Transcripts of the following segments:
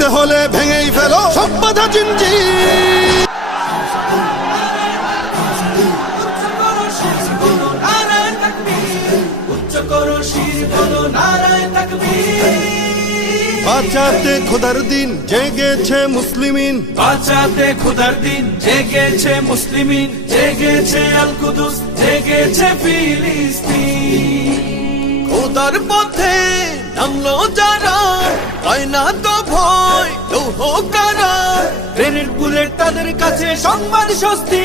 ভাঙতে হলে ভেঙেই ফেলো। সব বাধা জিনজি। বাঁচাতে খোদার দিন জেগেছে মুসলিমিন। বাঁচাতে খুদার দিন জেগেছে মুসলিমিন। জেগেছে আল কুদুস জেগেছে ফিলিস্তিন। খোদার পথে নামলো যারা, হয় না তো ভয় লৌহ কারা ট্রেনের বুলেট তাদের কাছে সংবাদ স্বস্তি।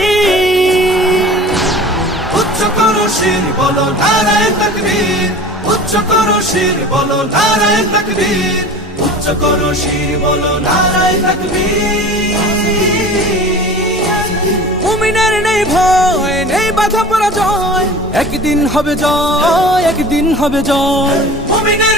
উচ্চ করো শির বলো নারায় তকবীর, উচ্চ করো শির বলো নারায় তকবীর, উচ্চ করো শির বলো নারায় তকবীর। মুমিনের নেই ভয়, নেই বাধা পরাজয়, একদিন হবে জয়, একদিন হবে জয়। মুমিনের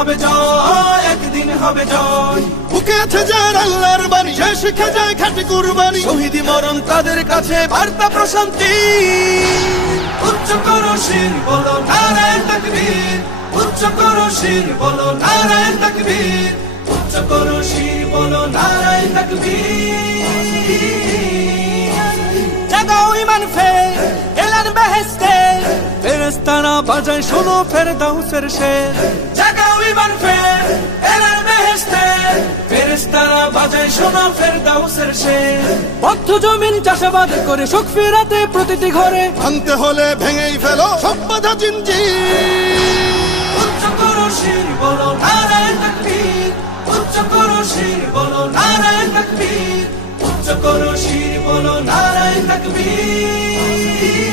হবে জয় একদিন হবে জয়। বুকে আছে যার আল্লাহর বাণী সে শিখে যায় খাটি কুরবানি। শহীদি মরণ তাদের কাছে বার্তা প্রশান্তি। উচ্চ করো শির বলো নারায়ণ তকবীর। উচ্চ করো শির বলো নারায়ণ তকবীর। উচ্চ করো শির বলো নারায়ণ তকবীর। জাগাও ইমান ফে এলান বেহেস্তে ফেরেস্তারা বাজায় শোনো ফেরদাউসের শের। জাগাও ইমান ফে এলান বেহেস্তে ফেরেস্তারা বাজায় শোনো ফেরদাউসের শের। বদ্ধ জমিন চাষাবাদ করে সুখ ফেরাতে প্রতিটি ঘরে। ভাঙতে হলে ভেঙেই ফেলো সব বাধা জিনজি উচ্চ করো শির বলো নারায়ণ তকবীর। উচ্চ করো শির বলো নারায়ণ তকবীর। উচ্চ করো শির বলো নারায়ণ তকবীর।